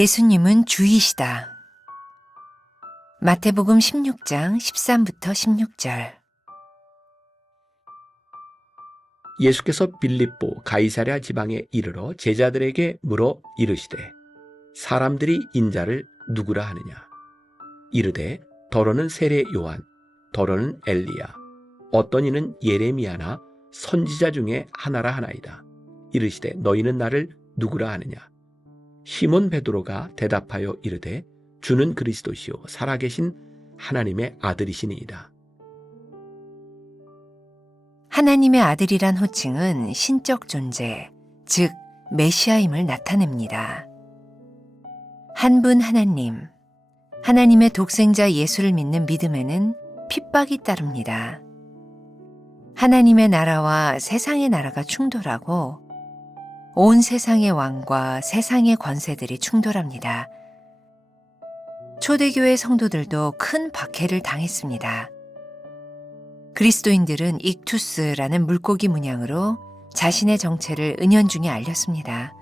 예수님은 주이시다. 마태복음 16장 13부터 16절. 예수께서 빌립보 가이사랴 지방에 이르러 제자들에게 물어 이르시되 사람들이 인자를 누구라 하느냐. 이르되 더러는 세례 요한, 더러는 엘리야, 어떤 이는 예레미야나 선지자 중에 하나라 하나이다. 이르시되 너희는 나를 누구라 하느냐. 시몬 베드로가 대답하여 이르되 주는 그리스도시요 살아계신 하나님의 아들이시니이다. 하나님의 아들이란 호칭은 신적 존재, 즉 메시아임을 나타냅니다. 한 분 하나님, 하나님의 독생자 예수를 믿는 믿음에는 핍박이 따릅니다. 하나님의 나라와 세상의 나라가 충돌하고 온 세상의 왕과 세상의 권세들이 충돌합니다. 초대교회 성도들도 큰 박해를 당했습니다. 그리스도인들은 익투스라는 물고기 문양으로 자신의 정체를 은연중에 알렸습니다.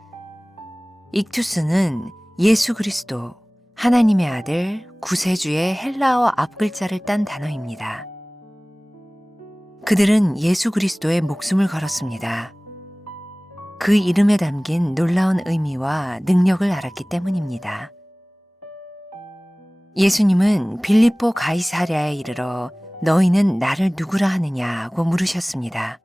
익투스는 예수 그리스도, 하나님의 아들, 구세주의 헬라어 앞글자를 딴 단어입니다. 그들은 예수 그리스도의 목숨을 걸었습니다. 그 이름에 담긴 놀라운 의미와 능력을 알았기 때문입니다. 예수님은 빌립보 가이사랴에 이르러 너희는 나를 누구라 하느냐고 물으셨습니다.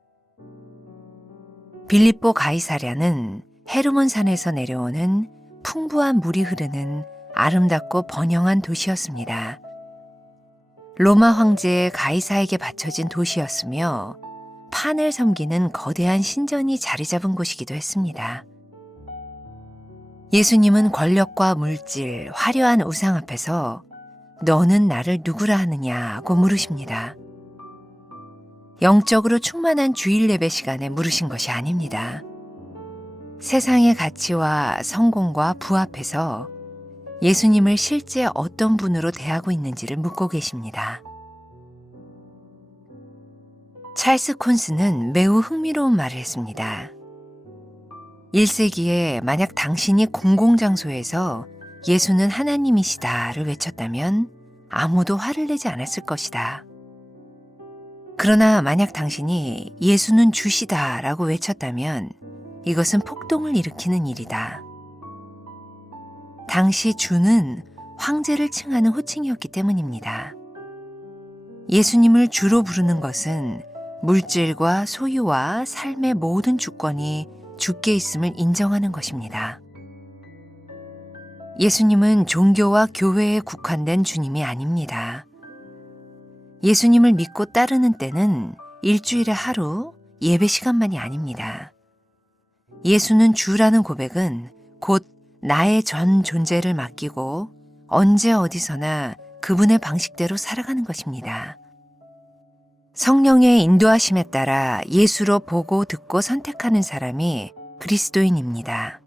빌립보 가이사랴는 헤르몬 산에서 내려오는 풍부한 물이 흐르는 아름답고 번영한 도시였습니다. 로마 황제 가이사에게 바쳐진 도시였으며 판을 섬기는 거대한 신전이 자리 잡은 곳이기도 했습니다. 예수님은 권력과 물질, 화려한 우상 앞에서 너는 나를 누구라 하느냐고 물으십니다. 영적으로 충만한 주일 예배 시간에 물으신 것이 아닙니다. 세상의 가치와 성공과 부 앞에서 예수님을 실제 어떤 분으로 대하고 있는지를 묻고 계십니다. 찰스 콘스는 매우 흥미로운 말을 했습니다. 1세기에 만약 당신이 공공장소에서 예수는 하나님이시다를 외쳤다면 아무도 화를 내지 않았을 것이다. 그러나 만약 당신이 예수는 주시다라고 외쳤다면 이것은 폭동을 일으키는 일이다. 당시 주는 황제를 칭하는 호칭이었기 때문입니다. 예수님을 주로 부르는 것은 물질과 소유와 삶의 모든 주권이 주께 있음을 인정하는 것입니다. 예수님은 종교와 교회에 국한된 주님이 아닙니다. 예수님을 믿고 따르는 때는 일주일에 하루 예배 시간만이 아닙니다. 예수는 주라는 고백은 곧 나의 전 존재를 맡기고 언제 어디서나 그분의 방식대로 살아가는 것입니다. 성령의 인도하심에 따라 예수로 보고 듣고 선택하는 사람이 그리스도인입니다.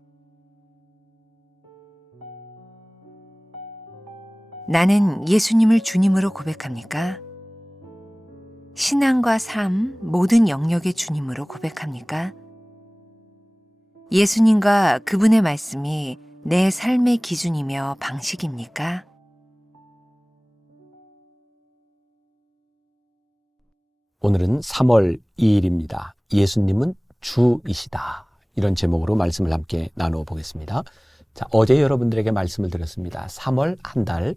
나는 예수님을 주님으로 고백합니까? 신앙과 삶, 모든 영역의 주님으로 고백합니까? 예수님과 그분의 말씀이 내 삶의 기준이며 방식입니까? 오늘은 3월 2일입니다. 예수님은 주이시다. 이런 제목으로 말씀을 함께 나누어 보겠습니다. 자, 어제 여러분들에게 말씀을 드렸습니다. 3월 한 달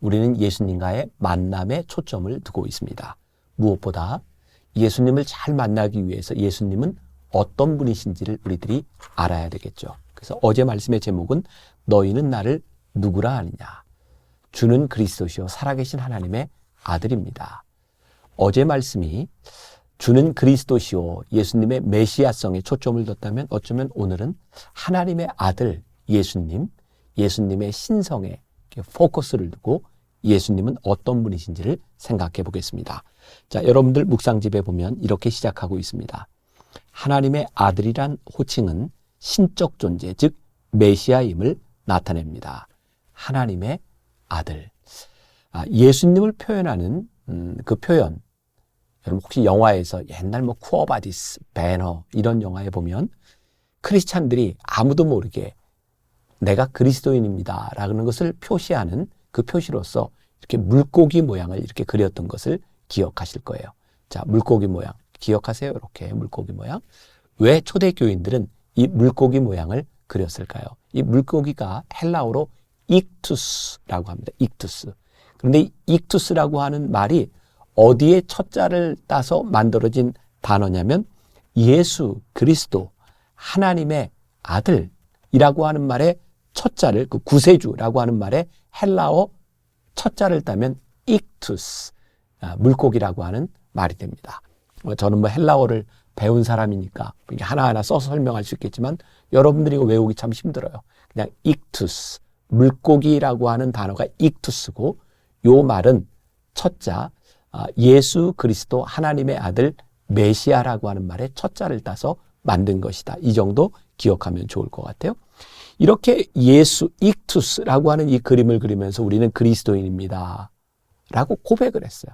우리는 예수님과의 만남에 초점을 두고 있습니다. 무엇보다 예수님을 잘 만나기 위해서 예수님은 어떤 분이신지를 우리들이 알아야 되겠죠. 그래서 어제 말씀의 제목은 너희는 나를 누구라 하느냐. 주는 그리스도시요 살아계신 하나님의 아들입니다. 어제 말씀이 주는 그리스도시요 예수님의 메시아성에 초점을 뒀다면 어쩌면 오늘은 하나님의 아들 예수님, 예수님의 신성에 포커스를 두고 예수님은 어떤 분이신지를 생각해 보겠습니다. 자, 여러분들 묵상집에 보면 이렇게 시작하고 있습니다. 하나님의 아들이란 호칭은 신적 존재, 즉 메시아임을 나타냅니다. 하나님의 아들. 예수님을 표현하는 그 표현, 여러분 혹시 영화에서 옛날 쿠어바디스, 배너 이런 영화에 보면 크리스찬들이 아무도 모르게 내가 그리스도인입니다 라는 것을 표시하는 그 표시로서 이렇게 물고기 모양을 이렇게 그렸던 것을 기억하실 거예요. 자, 물고기 모양 기억하세요. 이렇게 물고기 모양. 왜 초대교인들은 이 물고기 모양을 그렸을까요? 이 물고기가 헬라어로 익투스라고 합니다. 익투스. 그런데 이 익투스라고 하는 말이 어디에 첫자를 따서 만들어진 단어냐면 예수 그리스도 하나님의 아들이라고 하는 말에 첫자를 그 구세주라고 하는 말에 헬라어 첫자를 따면 익투스 물고기라고 하는 말이 됩니다. 저는 뭐 헬라어를 배운 사람이니까 하나하나 써서 설명할 수 있겠지만 여러분들이 이거 외우기 참 힘들어요. 그냥 익투스 물고기라고 하는 단어가 익투스고 요 말은 첫자 예수 그리스도 하나님의 아들 메시아라고 하는 말에 첫자를 따서 만든 것이다. 이 정도 기억하면 좋을 것 같아요. 이렇게 예수 익투스라고 하는 이 그림을 그리면서 우리는 그리스도인입니다 라고 고백을 했어요.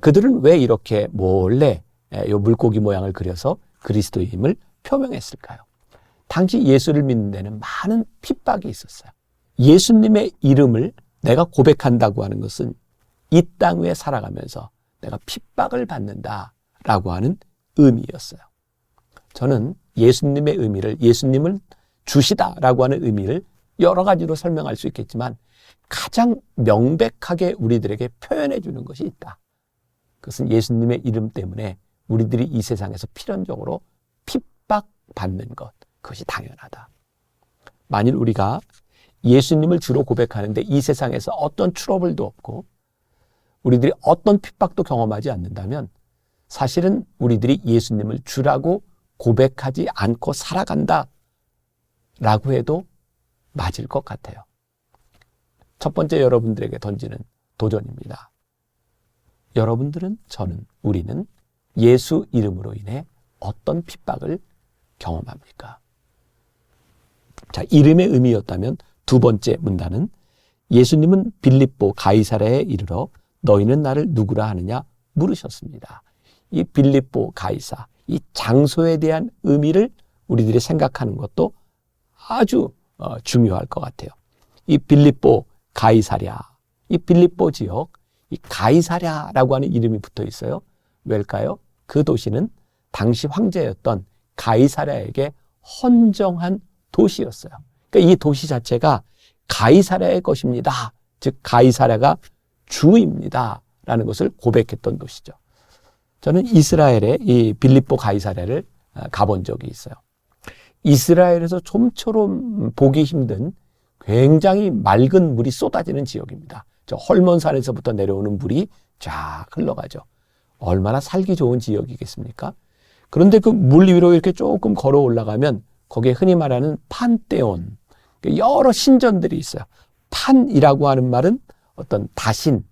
그들은 왜 이렇게 몰래 이 물고기 모양을 그려서 그리스도임을 표명했을까요? 당시 예수를 믿는 데는 많은 핍박이 있었어요. 예수님의 이름을 내가 고백한다고 하는 것은 이 땅 위에 살아가면서 내가 핍박을 받는다라고 하는 의미였어요. 저는 예수님의 의미를 예수님을 주시다라고 하는 의미를 여러 가지로 설명할 수 있겠지만 가장 명백하게 우리들에게 표현해 주는 것이 있다. 그것은 예수님의 이름 때문에 우리들이 이 세상에서 필연적으로 핍박받는 것. 그것이 당연하다. 만일 우리가 예수님을 주로 고백하는데 이 세상에서 어떤 트러블도 없고 우리들이 어떤 핍박도 경험하지 않는다면 사실은 우리들이 예수님을 주라고 고백하지 않고 살아간다 라고 해도 맞을 것 같아요. 첫 번째 여러분들에게 던지는 도전입니다. 여러분들은, 저는, 우리는 예수 이름으로 인해 어떤 핍박을 경험합니까? 자, 이름의 의미였다면 두 번째 문단은 예수님은 빌립보 가이사랴에 이르러 너희는 나를 누구라 하느냐 물으셨습니다. 이 빌립보 가이사, 이 장소에 대한 의미를 우리들이 생각하는 것도 아주 중요할 것 같아요. 이 빌립보 가이사랴, 이 빌립보 지역, 이 가이사랴라고 하는 이름이 붙어 있어요. 왜일까요? 그 도시는 당시 황제였던 가이사랴에게 헌정한 도시였어요. 그러니까 이 도시 자체가 가이사랴의 것입니다. 즉 가이사랴가 주입니다 라는 것을 고백했던 도시죠. 저는 이스라엘의 이 빌립보 가이사랴를 가본 적이 있어요. 이스라엘에서 좀처럼 보기 힘든 굉장히 맑은 물이 쏟아지는 지역입니다. 저 헐몬산에서부터 내려오는 물이 쫙 흘러가죠. 얼마나 살기 좋은 지역이겠습니까? 그런데 그 물 위로 이렇게 조금 걸어 올라가면 거기에 흔히 말하는 판테온, 여러 신전들이 있어요. 판이라고 하는 말은 어떤 다신,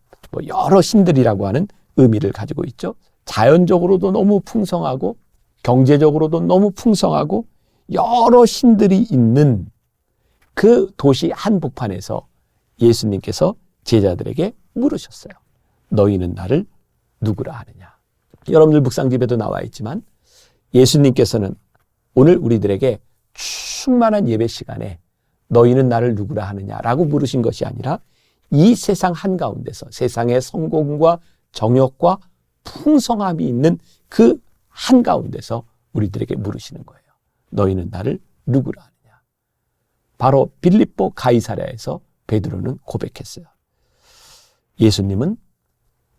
여러 신들이라고 하는 의미를 가지고 있죠. 자연적으로도 너무 풍성하고 경제적으로도 너무 풍성하고 여러 신들이 있는 그 도시 한복판에서 예수님께서 제자들에게 물으셨어요. 너희는 나를 누구라 하느냐? 여러분들 묵상집에도 나와 있지만 예수님께서는 오늘 우리들에게 충만한 예배 시간에 너희는 나를 누구라 하느냐라고 물으신 것이 아니라 이 세상 한가운데서 세상의 성공과 정욕과 풍성함이 있는 그 한가운데서 우리들에게 물으시는 거예요. 너희는 나를 누구라 하느냐? 바로 빌립보 가이사랴에서 베드로는 고백했어요. 예수님은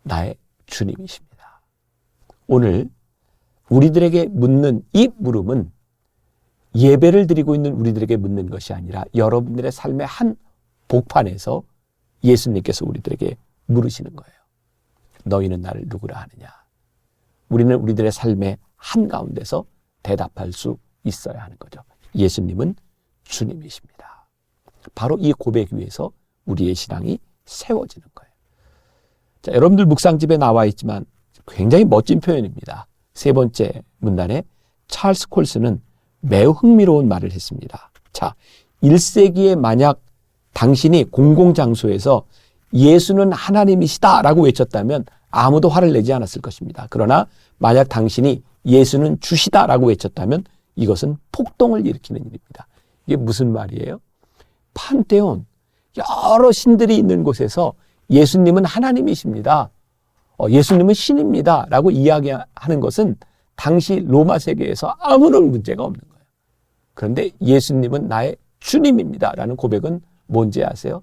나의 주님이십니다. 오늘 우리들에게 묻는 이 물음은 예배를 드리고 있는 우리들에게 묻는 것이 아니라 여러분들의 삶의 한 복판에서 예수님께서 우리들에게 물으시는 거예요. 너희는 나를 누구라 하느냐? 우리는 우리들의 삶의 한가운데서 대답할 수 있어야 하는 거죠. 예수님은 주님이십니다. 바로 이 고백 위에서 우리의 신앙이 세워지는 거예요. 자, 여러분들 묵상집에 나와 있지만 굉장히 멋진 표현입니다. 세 번째 문단에 찰스 콜스는 매우 흥미로운 말을 했습니다. 자, 1세기에 만약 당신이 공공장소에서 예수는 하나님이시다라고 외쳤다면 아무도 화를 내지 않았을 것입니다. 그러나 만약 당신이 예수는 주시다라고 외쳤다면 이것은 폭동을 일으키는 일입니다. 이게 무슨 말이에요? 판테온, 여러 신들이 있는 곳에서 예수님은 하나님이십니다. 예수님은 신입니다. 라고 이야기하는 것은 당시 로마 세계에서 아무런 문제가 없는 거예요. 그런데 예수님은 나의 주님입니다. 라는 고백은 뭔지 아세요?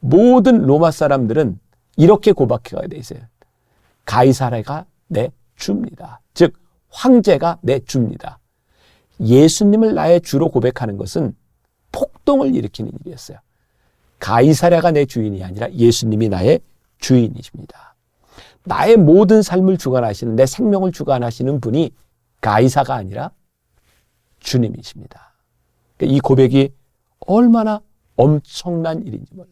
모든 로마 사람들은 이렇게 고백해야 돼 있어요. 가이사랴가 내 주입니다. 즉 황제가 내 주입니다. 예수님을 나의 주로 고백하는 것은 폭동을 일으키는 일이었어요. 가이사랴가 내 주인이 아니라 예수님이 나의 주인이십니다. 나의 모든 삶을 주관하시는, 내 생명을 주관하시는 분이 가이사가 아니라 주님이십니다. 이 고백이 얼마나 엄청난 일인지 몰라요.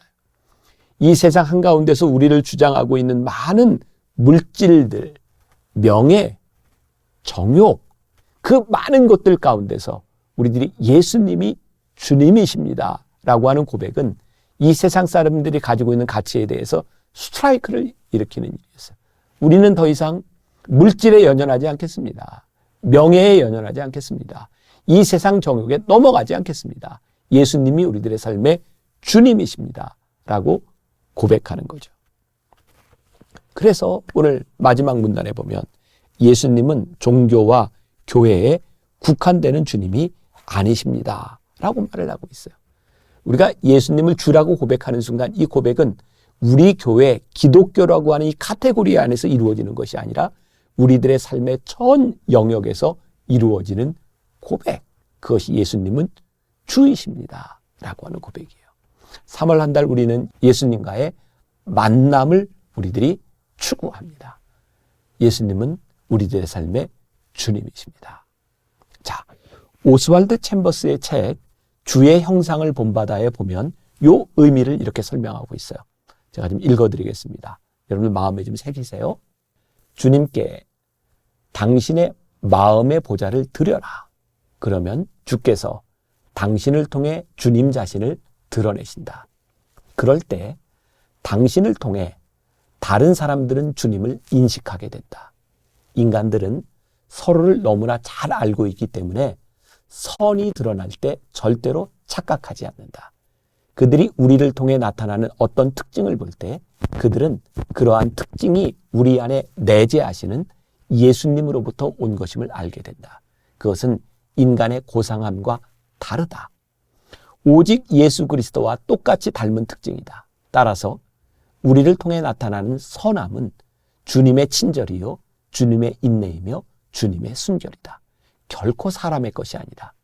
이 세상 한가운데서 우리를 주장하고 있는 많은 물질들, 명예, 정욕, 그 많은 것들 가운데서 우리들이 예수님이 주님이십니다 라고 하는 고백은 이 세상 사람들이 가지고 있는 가치에 대해서 스트라이크를 일으키는 일이었어요. 우리는 더 이상 물질에 연연하지 않겠습니다. 명예에 연연하지 않겠습니다. 이 세상 정욕에 넘어가지 않겠습니다. 예수님이 우리들의 삶의 주님이십니다 라고 고백하는 거죠. 그래서 오늘 마지막 문단에 보면 예수님은 종교와 교회에 국한되는 주님이 아니십니다 라고 말을 하고 있어요. 우리가 예수님을 주라고 고백하는 순간 이 고백은 우리 교회, 기독교라고 하는 이 카테고리 안에서 이루어지는 것이 아니라 우리들의 삶의 전 영역에서 이루어지는 고백. 그것이 예수님은 주이십니다 라고 하는 고백이에요. 3월 한 달 우리는 예수님과의 만남을 우리들이 추구합니다. 예수님은 우리들의 삶의 주님이십니다. 자, 오스왈드 챔버스의 책 주의 형상을 본바다에 보면 이 의미를 이렇게 설명하고 있어요. 제가 좀 읽어드리겠습니다. 여러분 마음에 좀 새기세요. 주님께 당신의 마음의 보좌를 드려라. 그러면 주께서 당신을 통해 주님 자신을 드러내신다. 그럴 때 당신을 통해 다른 사람들은 주님을 인식하게 된다. 인간들은 서로를 너무나 잘 알고 있기 때문에 선이 드러날 때 절대로 착각하지 않는다. 그들이 우리를 통해 나타나는 어떤 특징을 볼 때 그들은 그러한 특징이 우리 안에 내재하시는 예수님으로부터 온 것임을 알게 된다. 그것은 인간의 고상함과 다르다. 오직 예수 그리스도와 똑같이 닮은 특징이다. 따라서 우리를 통해 나타나는 선함은 주님의 친절이요, 주님의 인내이며 주님의 순결이다. 결코 사람의 것이 아니다.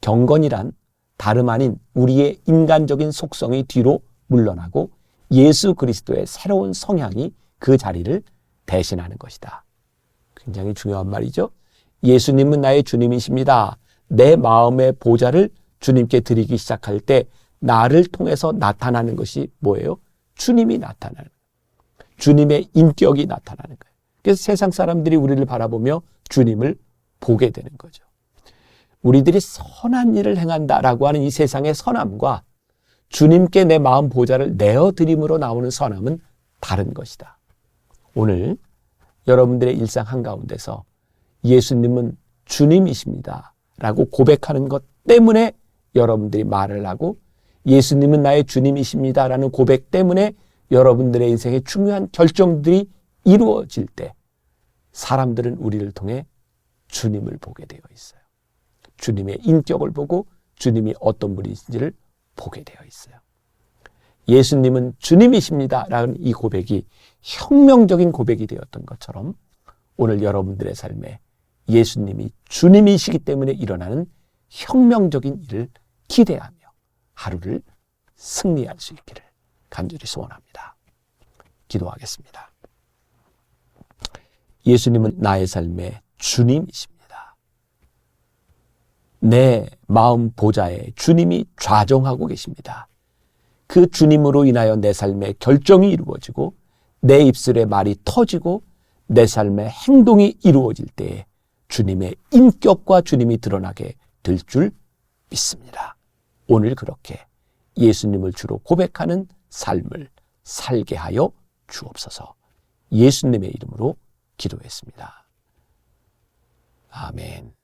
경건이란 다름 아닌 우리의 인간적인 속성이 뒤로 물러나고 예수 그리스도의 새로운 성향이 그 자리를 대신하는 것이다. 굉장히 중요한 말이죠. 예수님은 나의 주님이십니다. 내 마음의 보좌를 주님께 드리기 시작할 때 나를 통해서 나타나는 것이 뭐예요? 주님이 나타나는 거예요. 주님의 인격이 나타나는 거예요. 그래서 세상 사람들이 우리를 바라보며 주님을 보게 되는 거죠. 우리들이 선한 일을 행한다라고 하는 이 세상의 선함과 주님께 내 마음 보좌를 내어드림으로 나오는 선함은 다른 것이다. 오늘 여러분들의 일상 한가운데서 예수님은 주님이십니다 라고 고백하는 것 때문에 여러분들이 말을 하고 예수님은 나의 주님이십니다 라는 고백 때문에 여러분들의 인생의 중요한 결정들이 이루어질 때 사람들은 우리를 통해 주님을 보게 되어 있어요. 주님의 인격을 보고 주님이 어떤 분이신지를 보게 되어 있어요. 예수님은 주님이십니다 라는 이 고백이 혁명적인 고백이 되었던 것처럼 오늘 여러분들의 삶에 예수님이 주님이시기 때문에 일어나는 혁명적인 일을 기대하며 하루를 승리할 수 있기를 간절히 소원합니다. 기도하겠습니다. 예수님은 나의 삶의 주님이십니다. 내 마음 보좌에 주님이 좌정하고 계십니다. 그 주님으로 인하여 내 삶의 결정이 이루어지고 내 입술에 말이 터지고 내 삶의 행동이 이루어질 때에 주님의 인격과 주님이 드러나게 될 줄 믿습니다. 오늘 그렇게 예수님을 주로 고백하는 삶을 살게 하여 주옵소서. 예수님의 이름으로 기도했습니다. 아멘.